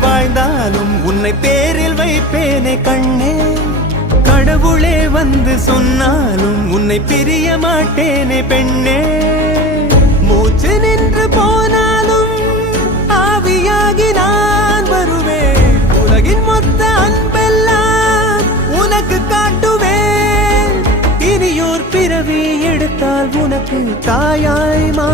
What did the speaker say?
வாழ்ந்தாலும் உன்னை பேரில் வைப்பேனே கண்ணே. கடவுளே வந்து சொன்னாலும் உன்னை பிரிய மாட்டேனே பெண்ணே. மூச்சு நின்று போனாலும் ஆவியாகி நான் வருவேன். உலகின் மொத்த அன்பெல்லாம் உனக்கு காட்டுவேன். இனியோர் பிறவி எடுத்தால் உனக்கு தாயாய் மா